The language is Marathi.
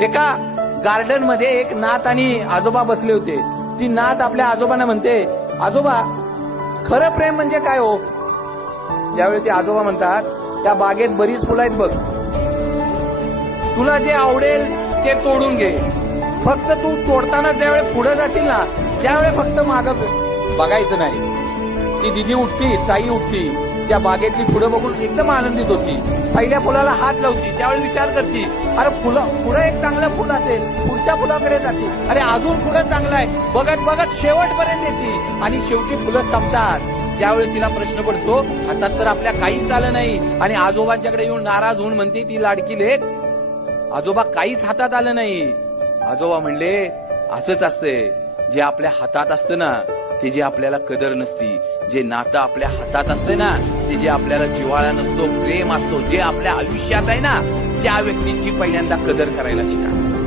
एका गार्डन मध्ये एक नात आणि आजोबा बसले होते. ती नात आपल्या आजोबांना म्हणते, आजोबा खरं प्रेम म्हणजे काय हो? ज्यावेळी ते आजोबा म्हणतात, त्या बागेत बरीच फुलं आहेत बघ, तुला जे आवडेल ते तोडून घे, फक्त तू तोडताना ज्यावेळी पुढे जाशील ना त्यावेळी फक्त मागं बघायचं नाही. ती दिदी उठती, ताई उठती, त्या बागेतली फुलं बघून एकदम आनंदित होती. पहिल्या फुलाला हात लावती, त्यावेळी विचार करती, अरे पुढे एक चांगलं फुल असेल, पुढच्या फुलाकडे जाते, अरे अजून पुढे चांगलं आहे, बघत बघत शेवटपर्यंत येते आणि शेवटी फुलं संपतात. त्यावेळी तिला प्रश्न पडतो, हातात तर आपल्या काहीच आलं नाही. आणि आजोबांच्याकडे येऊन नाराज होऊन म्हणते ती लाडकी लेक, आजोबा काहीच हातात आलं नाही. आजोबा म्हणले, असंच असते, जे आपल्या हातात असतं ना ते जे आपल्याला कदर नसती, जे नातं आपल्या हातात असते ना ते जे आपल्याला जिव्हाळा नसतो, प्रेम असतो, जे आपल्या आयुष्यात आहे ना त्या व्यक्तीची पहिल्यांदा कदर करायला शिका.